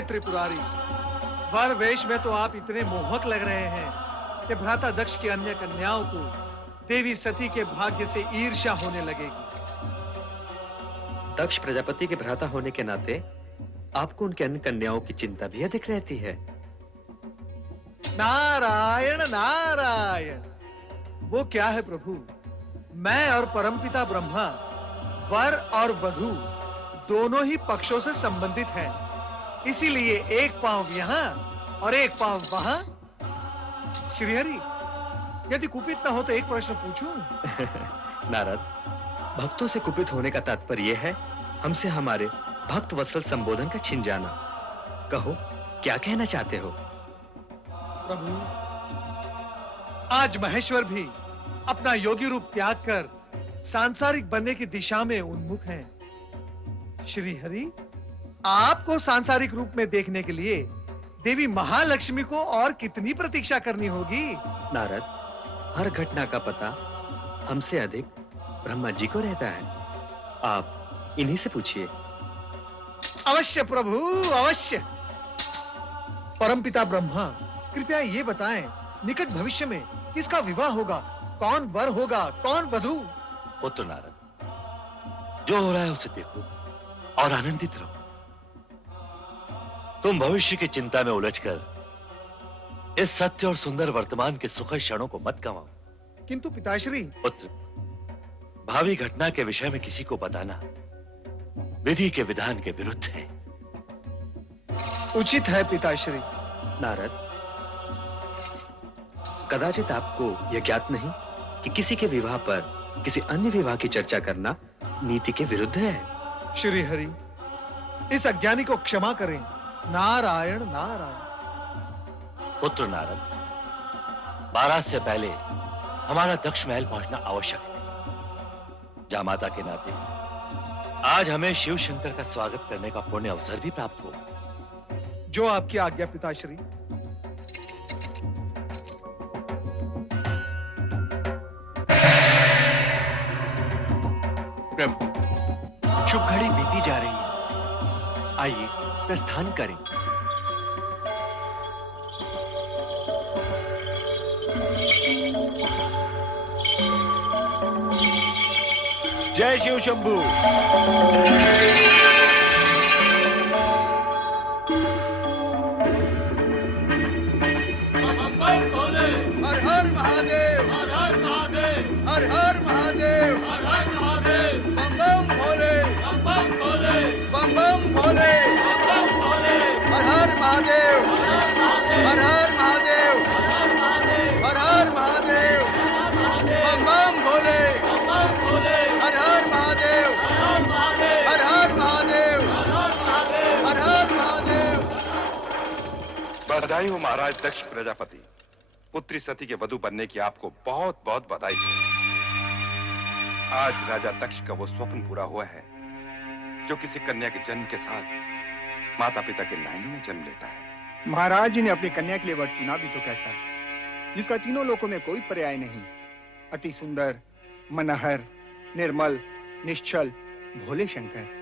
हे त्रिपुरारी, वर वेश में तो आप इतने मोहक लग रहे हैं कि भ्राता दक्ष की अन्य कन्याओं को देवी सती के भाग्य से ईर्ष्या होने लगेगी। दक्ष प्रजापति के भ्राता होने के नाते आपको उनके अन्य कन्याओं की चिंता भी अधिक रहती है। नारायण नारायण, वो क्या है प्रभु, मैं और परमपिता ब्रह्मा वर और वधू दोनों ही पक्षों से संबंधित हैं, इसीलिए एक पांव यहाँ और एक पांव वहां। श्रीहरि, यदि कुपित न हो तो एक प्रश्न पूछूं? नारद, भक्तों से कुपित होने का तात्पर्य यह है हमसे हमारे भक्त वत्सल संबोधन का छिन जाना। कहो, क्या कहना चाहते हो? प्रभु, आज महेश्वर भी अपना योगी रूप त्याग कर सांसारिक बनने की दिशा में उन्मुख हैं। श्री हरि, आपको सांसारिक रूप में देखने के लिए देवी महालक्ष्मी को और कितनी प्रतीक्षा करनी होगी? नारद, हर घटना का पता हमसे अधिक ब्रह्मा जी को रहता है। आप इन्हीं से पूछिए। अवश्य प्रभु, अवश्य। परमपिता ब्रह्मा, कृपया ये बताएं, निकट भविष्य में किसका विवाह होगा? कौन वर होगा, कौन वधू? पुत्र नारद, जो हो रहा है उसे देखो और आनंदित रहो। तुम भविष्य की चिंता में उलझकर इस सत्य और सुंदर वर्तमान के सुखद क्षणों को मत गंवाओ। किंतु पिताश्री। पुत्र, भावी घटना के विषय में किसी को बताना विधि के विधान के विरुद्ध है। उचित है पिताश्री। नारद, कदाचित आपको यह ज्ञात नहीं कि किसी के विवाह पर किसी अन्य विवाह की चर्चा करना नीति के विरुद्ध है। श्री हरि, इस अज्ञानी को क्षमा करें। नारायण नारायण। पुत्र नारद, बारात से पहले हमारा दक्ष महल पहुंचना आवश्यक है। जामाता के नाते आज हमें शिव शंकर का स्वागत करने का पुण्य अवसर भी प्राप्त होगा। जो आपकी आज्ञा पिताश्री। प्रभु, शुभ घड़ी बीती जा रही है, आइए प्रस्थान करें। जय शिव शंभू। हर हर महादेव, हर हर महादेव, हर हर महादेव, हर हर महादेव, बम बम भोले, बम बम भोले, बम बम भोले, बम बम भोले, हर हर महादेव, हर हर महादेव, हर हर महादेव, बम बम भोले, बम बम भोले, हर हर महादेव, हर हर महादेव, हर हर महादेव। बधाई हो महाराज दक्ष प्रजापति, पुत्री सती के वधू बनने की आपको बहुत बहुत बधाई हो। आज राजा दक्ष का वो स्वप्न पूरा हुआ है जो किसी कन्या के जन्म के साथ माता पिता के नयनों में जन्म लेता है। महाराज जी ने अपनी कन्या के लिए वर चुना भी तो कैसा, जिसका तीनों लोकों में कोई पर्याय नहीं। अति सुंदर, मनहर, निर्मल, निश्चल, भोले शंकर।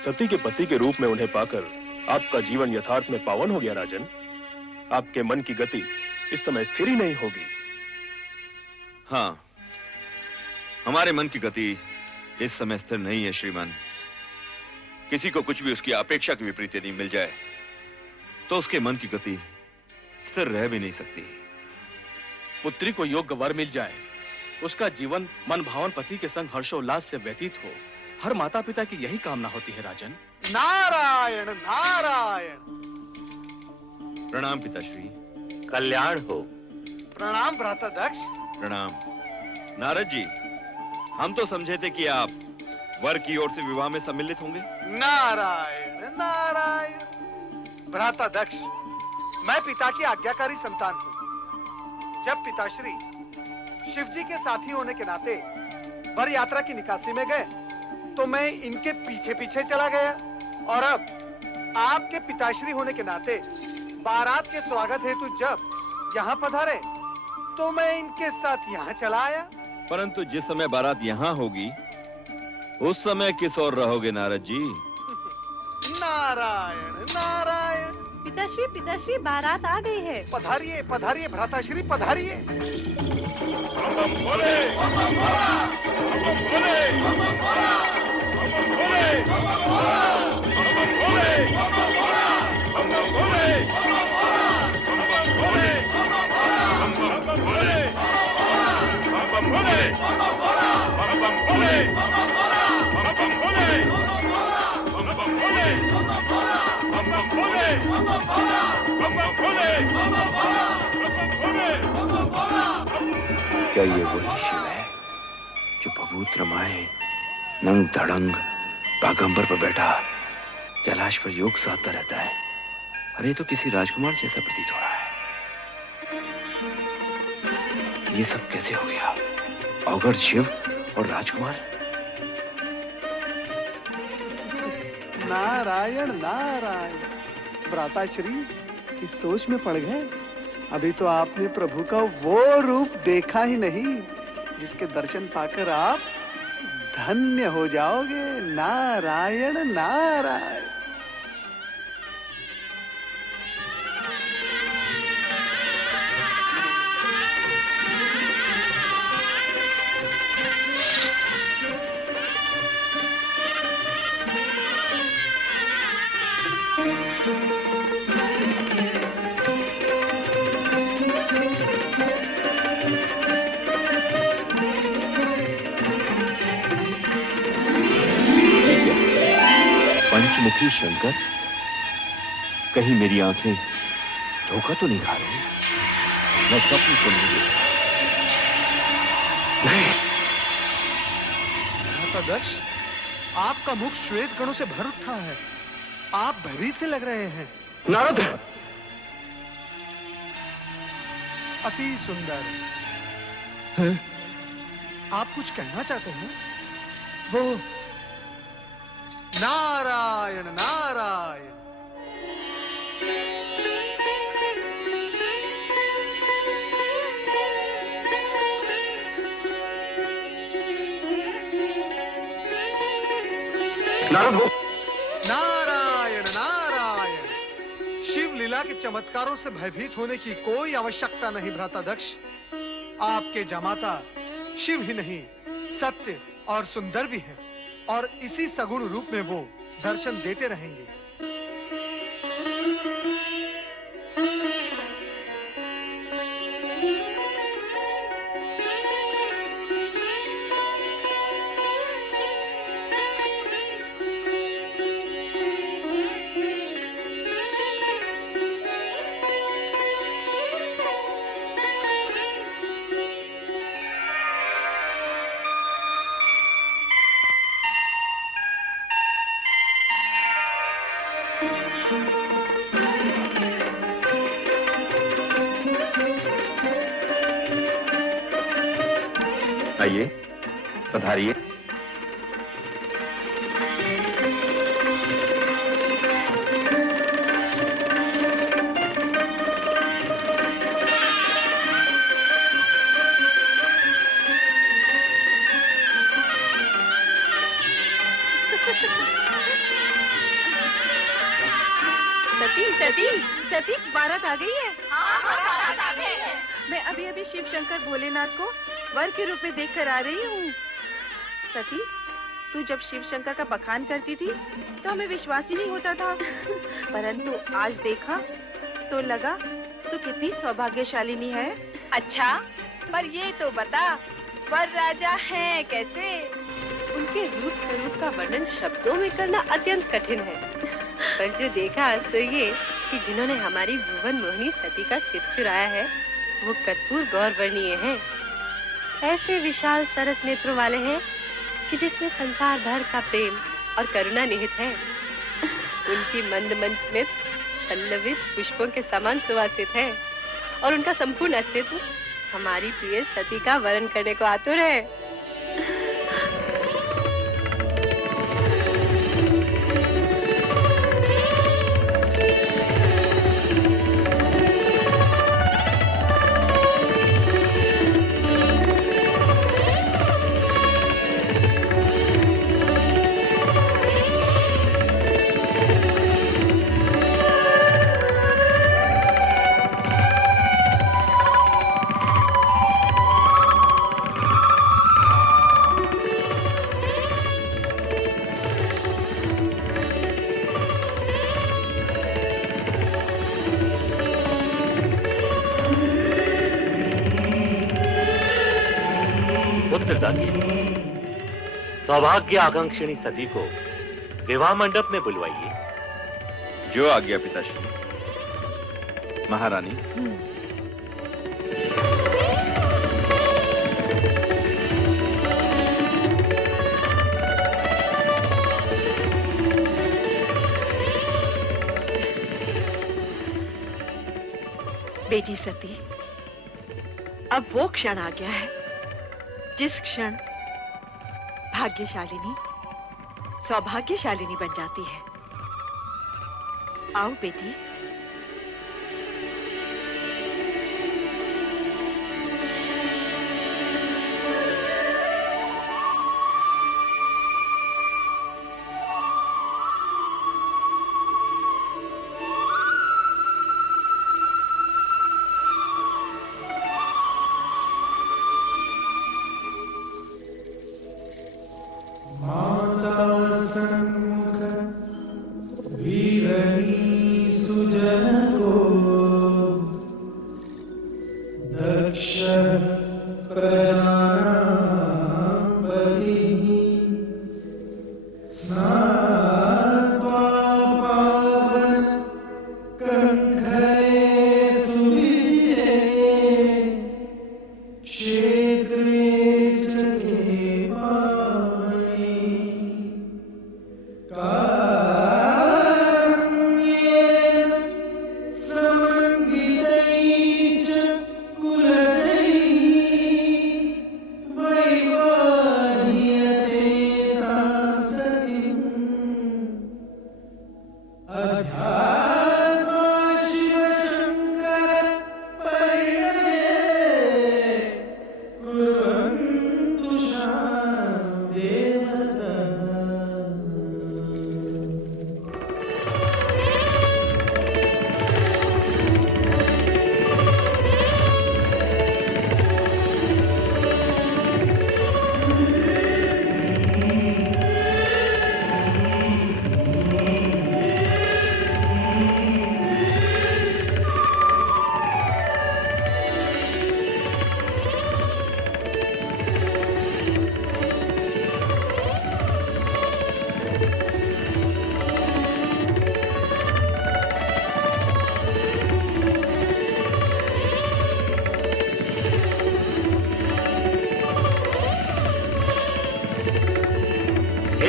सती के पति के रूप में उन्हें पाकर आपका जीवन यथार्थ में पावन हो गया राजन। आपके मन की गति इस समय स्थिर ही नहीं होगी। हाँ, हमारे मन की गति इस समय स्थिर नहीं है श्रीमान। किसी को कुछ भी उसकी अपेक्षा के विपरीत यदि मिल जाए तो उसके मन की गति स्थिर रह भी नहीं सकती। पुत्री को योग्य वर मिल जाए, उसका जीवन मन भावन पति के संग हर्षोल्लास से व्यतीत हो, हर माता पिता की यही कामना होती है राजन। नारायण नारायण। प्रणाम पिताश्री। कल्याण हो। प्रणाम भ्राता दक्ष। प्रणाम। नारद जी, हम तो समझे थे कि आप वर की ओर से विवाह में सम्मिलित होंगे। नारायण नारायण। भ्राता दक्ष, मैं पिता की आज्ञाकारी संतान हूँ। जब पिताश्री शिव जी के साथी होने के नाते वर यात्रा की निकासी में गए तो मैं इनके पीछे पीछे चला गया, और अब आपके पिताश्री होने के नाते बारात के स्वागत हेतु जब यहाँ पधारे तो मैं इनके साथ यहाँ चला आया। परंतु जिस समय बारात यहाँ होगी उस समय किस और रहोगे नारद जी? नारायण नारायण। पिताश्री बारात आ गई है। पधारिए पधारिए भ्राताश्री पधारिए। क्या ये वही शिव है जो पवित्र माए नंग धड़ंग बागंबर पर बैठा कैलाश पर योग साधता रहता है? अरे तो किसी राजकुमार जैसा प्रतीत हो रहा है। ये सब कैसे हो गया? अवगढ़ शिव और राजकुमार। नारायण नारायण। भ्राताश्री किस सोच में पड़ गए? अभी तो आपने प्रभु का वो रूप देखा ही नहीं जिसके दर्शन पाकर आप धन्य हो जाओगे। नारायण नारायण। पंचमुखी शंकर, कहीं मेरी आंखें धोखा तो नहीं खा रही? मैं स्वप्न तो नहीं देख रहा? भ्राता दक्ष, आपका मुख श्वेत गणों से भर उठा है। आप भयभीत से लग रहे हैं। नारद, अति सुंदर है? आप कुछ कहना चाहते हैं? वो नारायण नारायण। नारायण नारायण। शिव लीला के चमत्कारों से भयभीत होने की कोई आवश्यकता नहीं भ्राता दक्ष। आपके जमाता शिव ही नहीं सत्य और सुंदर भी है, और इसी सगुण रूप में वो दर्शन देते रहेंगे। आइए, पधारिए। सती बारात आ गई है। बारात आ गई है। मैं अभी शिव शंकर भोलेनाथ को वर के रूप में देखकर आ रही हूँ। सती, तू जब शिव शंकर का बखान करती थी तो हमें विश्वास ही नहीं होता था, परंतु आज देखा तो लगा तू कितनी सौभाग्यशालिनी है। अच्छा, पर ये तो बता, वर राजा हैं कैसे? उनके रूप स्वरूप का वर्णन शब्दों में करना अत्यंत कठिन है, पर जो देखा सो ये कि जिन्होंने हमारी भुवन मोहिनी सती का चित्त चुराया है वो कर्पूर गौरवर्णीय हैं। ऐसे विशाल सरस नेत्रों वाले हैं कि जिसमें संसार भर का प्रेम और करुणा निहित है। उनकी मंद मंद स्मित पल्लवित पुष्पों के समान सुवासित है, और उनका संपूर्ण अस्तित्व हमारी प्रिय सती का वर्णन करने को आतुर है। पुत्र दक्ष, सौभाग्य आकांक्षिणी सती को विवाह मंडप में बुलवाइए। जो आज्ञा पिताश्री। महारानी। बेटी सती, अब वो क्षण आ गया है जिस क्षण भाग्यशालिनी सौभाग्यशालिनी बन जाती है। आओ बेटी।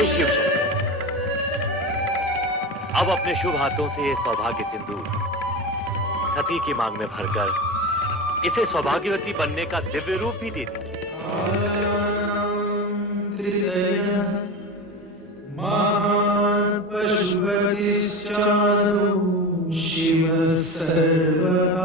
शिव शंकर, अब अपने शुभ हाथों से ये सौभाग्य सिंदूर सती की मांग में भरकर इसे सौभाग्यवती बनने का दिव्य रूप भी दे दीजिए। शिव सर्वदा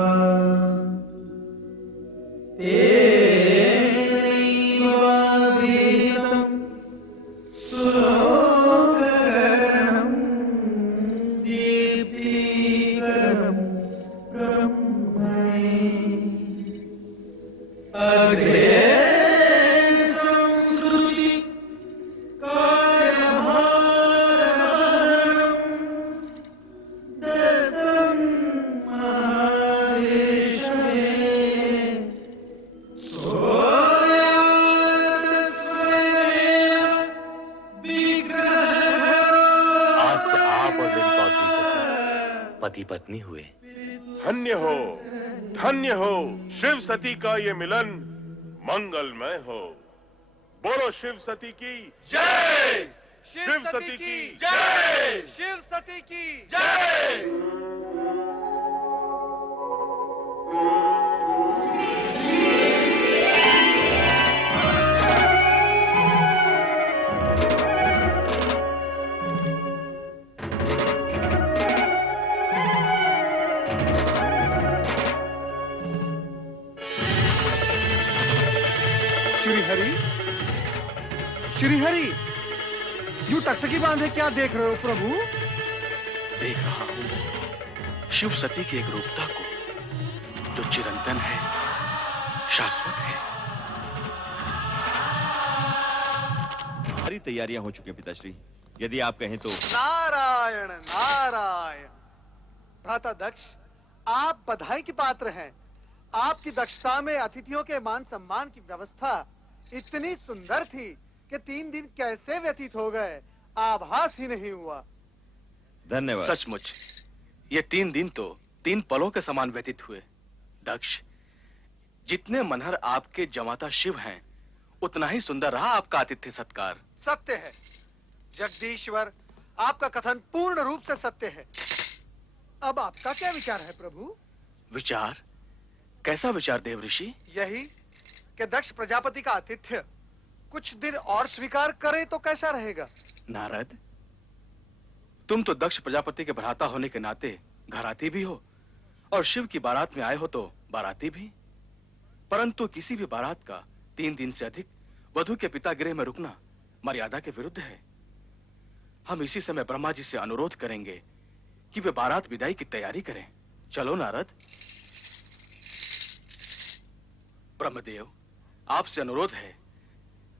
पति पत्नी हुए। धन्य हो शिव सती का ये मिलन मंगलमय हो। बोलो शिव सती की जय। शिव सती की जय। शिव सती की जय। श्रीहरि, यूं टकटकी बांधे क्या देख रहे हो प्रभु? देख रहा हूं शिव सती की एक रूपता को जो चिरंतन है, शाश्वत है। सारी तैयारियां हो चुकी हैं पिताश्री, यदि आप कहें तो। नारायण नारायण। भ्राता दक्ष, आप बधाई के पात्र हैं। आपकी दक्षता में अतिथियों के मान सम्मान की व्यवस्था इतनी सुंदर थी कि 3 दिन कैसे व्यतीत हो गए आभास ही नहीं हुआ। धन्यवाद। सचमुच ये 3 दिन तो 3 पलों के समान व्यतीत हुए। दक्ष, जितने मनहर आपके जमाता शिव हैं, उतना ही सुंदर रहा आपका आतिथ्य सत्कार। सत्य है जगदीश्वर, आपका कथन पूर्ण रूप से सत्य है। अब आपका क्या विचार है प्रभु? विचार? कैसा विचार देव ऋषि? यही कि दक्ष प्रजापति का आतिथ्य कुछ दिन और स्वीकार करे तो कैसा रहेगा? नारद, तुम तो दक्ष प्रजापति के भ्राता होने के नाते घराती भी हो और शिव की बारात में आए हो तो बाराती भी। परंतु किसी भी बारात का 3 दिन से अधिक वधु के पिता गृह में रुकना मर्यादा के विरुद्ध है। हम इसी समय ब्रह्मा जी से अनुरोध करेंगे कि वे बारात विदाई की तैयारी करें। चलो नारद। ब्रह्मदेव, आपसे अनुरोध है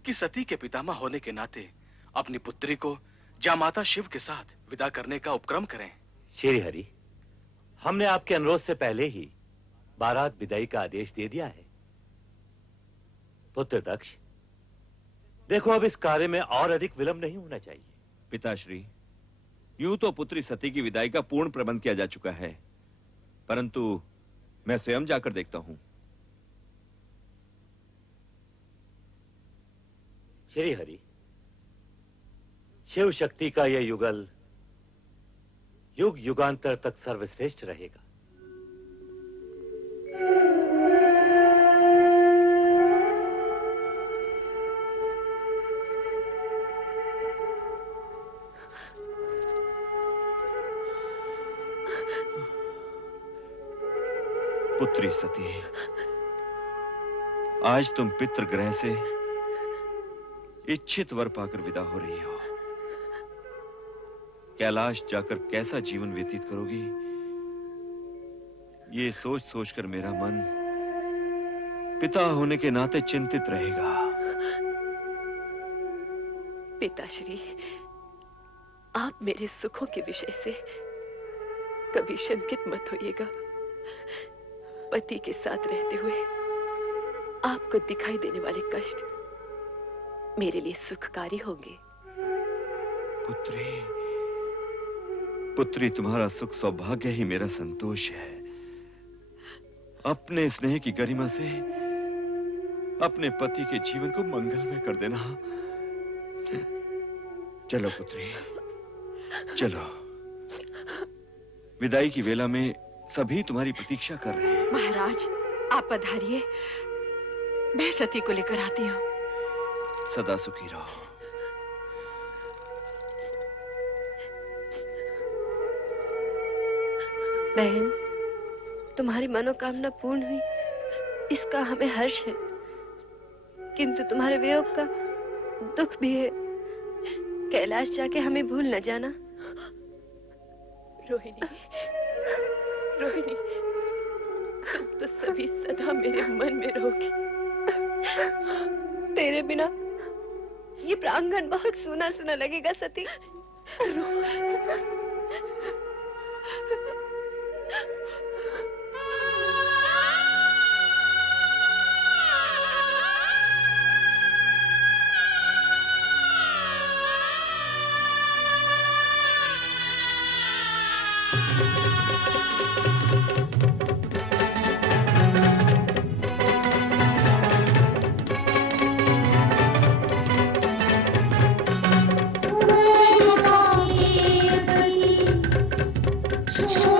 कि सती के पितामह होने के नाते अपनी पुत्री को जामाता शिव के साथ विदा करने का उपक्रम करें। श्री हरि, हमने आपके अनुरोध से पहले ही बारात विदाई का आदेश दे दिया है। पुत्र दक्ष, देखो अब इस कार्य में और अधिक विलंब नहीं होना चाहिए। पिताश्री, यूं तो पुत्री सती की विदाई का पूर्ण प्रबंध किया जा चुका है, परंतु मैं स्वयं जाकर देखता हूं। श्री हरि, शिव शक्ति का यह युगल युग युगांतर तक सर्वश्रेष्ठ रहेगा। पुत्री सती, आज तुम पितृगृह से इच्छित वर पाकर विदा हो रही हो। कैलाश जाकर कैसा जीवन व्यतीत करोगी, ये सोच सोचकर मेरा मन पिता होने के नाते चिंतित रहेगा। पिताश्री, आप मेरे सुखों के विषय से कभी शंकित मत होइएगा। पति के साथ रहते हुए आपको दिखाई देने वाले कष्ट मेरे लिए सुखकारी होंगे। पुत्री, पुत्री, तुम्हारा सुख सौभाग्य ही मेरा संतोष है। अपने स्नेह की गरिमा से अपने पति के जीवन को मंगलमय कर देना। चलो पुत्री, चलो। विदाई की वेला में सभी तुम्हारी प्रतीक्षा कर रहे हैं। महाराज, आप पधारिए, मैं सती को लेकर आती हूँ। सदा सुखी रहो। बहन, तुम्हारी मनोकामना पूर्ण हुई, इसका हमें हर्ष है, किंतु तुम्हारे वियोग का दुख भी है। कैलाश जाके हमें भूल न जाना। रोहिणी, रोहिणी, तुम तो सभी सदा मेरे मन में रहोगी। तेरे बिना ये प्रांगण बहुत सूना सूना लगेगा सती। छोड़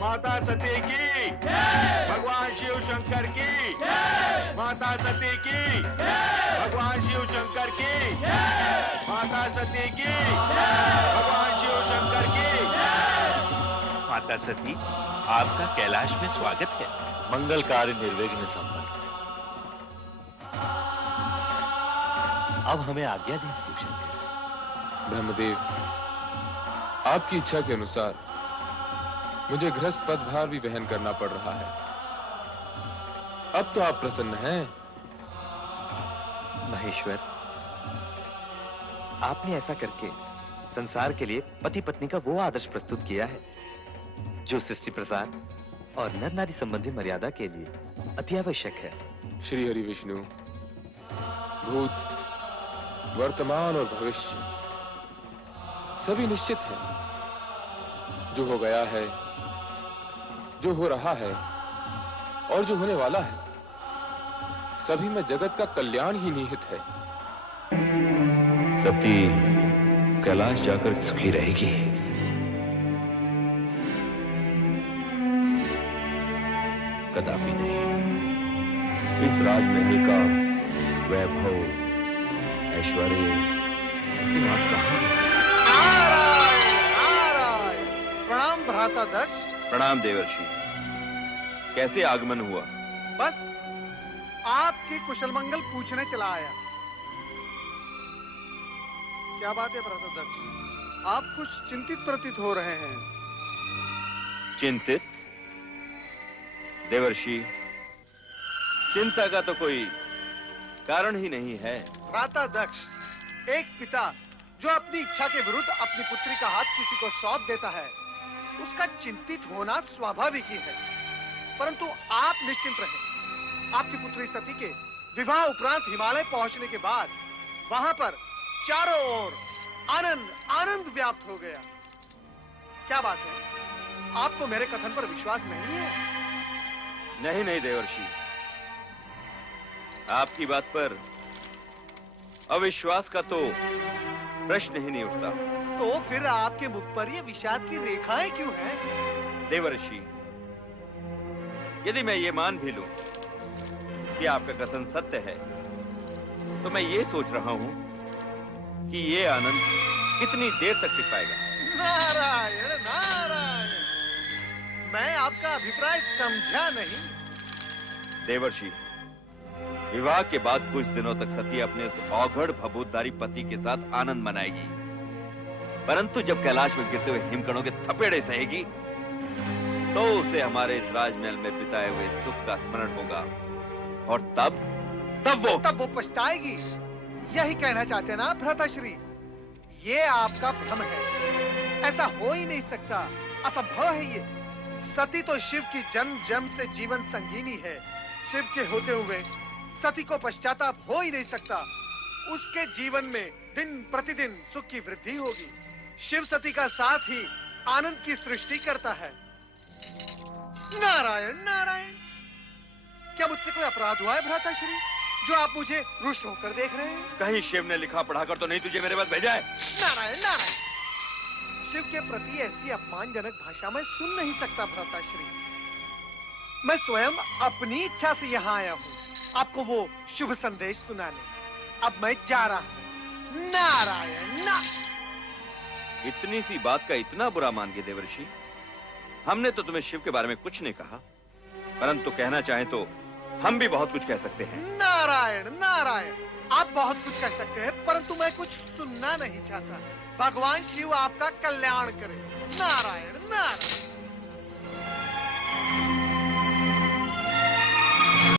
माता सती की भगवान शिव शंकर की माता सती की भगवान शिव शंकर की माता सती की भगवान शिव शंकर की। माता सती, आपका कैलाश में स्वागत है। मंगल कार्य निर्विघ्न संपन्न। अब हमें आज्ञा दें शिव शंकर। ब्रह्मदेव, आपकी इच्छा के अनुसार मुझे गृहस्थ पदभार भी वहन करना पड़ रहा है। अब तो आप प्रसन्न हैं। महेश्वर, आपने ऐसा करके संसार के लिए पति पत्नी का वो आदर्श प्रस्तुत किया है जो सृष्टि प्रसार और नर नारी संबंधी मर्यादा के लिए अति आवश्यक है। श्री हरि विष्णु, भूत, वर्तमान और भविष्य सभी निश्चित है। जो हो गया है, जो हो रहा है और जो होने वाला है, सभी में जगत का कल्याण ही निहित है। सती कैलाश जाकर सुखी रहेगी। कदापि नहीं। इस राजमहल का वैभव, ऐश्वर्य, इसकी बात कहां है? भ्राता दक्ष। प्रणाम देवर्षि। कैसे आगमन हुआ? बस आपकी कुशल मंगल पूछने चला आया। क्या बात है भ्राता दक्ष, आप कुछ चिंतित प्रतीत हो रहे हैं। चिंतित? देवर्षि, चिंता का तो कोई कारण ही नहीं है। भ्राता दक्ष, एक पिता जो अपनी इच्छा के विरुद्ध अपनी पुत्री का हाथ किसी को सौंप देता है, उसका चिंतित होना स्वाभाविक ही है। परंतु आप निश्चिंत रहें। आपकी पुत्री सती के विवाह उपरांत हिमालय पहुंचने के बाद वहां पर चारों ओर आनंद आनंद व्याप्त हो गया। क्या बात है, आपको मेरे कथन पर विश्वास नहीं है? नहीं नहीं देवर्षि, आपकी बात पर अविश्वास का तो प्रश्न ही नहीं उठता। तो फिर आपके मुख पर ये विषाद की रेखाएं क्यों हैं? देवर्षि, यदि मैं ये मान भी लूं कि आपका कथन सत्य है, तो मैं ये सोच रहा हूं कि ये आनंद कितनी देर तक टिक पाएगा। नारायण नारायण, मैं आपका अभिप्राय समझा नहीं। देवर्षि, विवाह के बाद कुछ दिनों तक सती अपने उस औघड़ भभूतधारी पति के साथ आनंद मनाएगी, परंतु जब कैलाश में गिरते हुए हिमकणों के थपेड़े सहेगी, तो उसे हमारे इस राजमहल में बिताए हुए सुख का स्मरण होगा, और तब वो पछताएगी। यही कहना चाहते ना भ्राताश्री? ये आपका भ्रम है, ऐसा हो ही नहीं सकता, असंभव है ये। सती तो शिव की जन्म जन्म से जीवन संगीनी है। शिव के होते हुए सती को पश्चाताप हो ही नहीं सकता। उसके जीवन में दिन प्रतिदिन सुख की वृद्धि होगी। शिव सती का साथ ही आनंद की सृष्टि करता है। नारायण नारायण, क्या मुझसे कोई अपराध हुआ है भ्राताश्री, जो आप मुझे रुष्ट होकर देख रहे हैं? कहीं शिव ने लिखा पढ़ाकर तो नहीं तुझे मेरे पास भेजा है? नारायण नारायण, शिव के प्रति ऐसी अपमानजनक भाषा मैं सुन नहीं सकता भ्राताश्री। मैं स्वयं अपनी इच्छा से यहाँ आया हूँ आपको वो शुभ संदेश सुनाने। अब मैं जा रहा हूँ। नारायण ना। इतनी सी बात का इतना बुरा मान गए देवर्षि? हमने तो तुम्हें शिव के बारे में कुछ नहीं कहा, परंतु कहना चाहें तो हम भी बहुत कुछ कह सकते हैं। नारायण नारायण, आप बहुत कुछ कह सकते हैं, परंतु मैं कुछ सुनना नहीं चाहता। भगवान शिव आपका कल्याण करे। नारायण नारायण।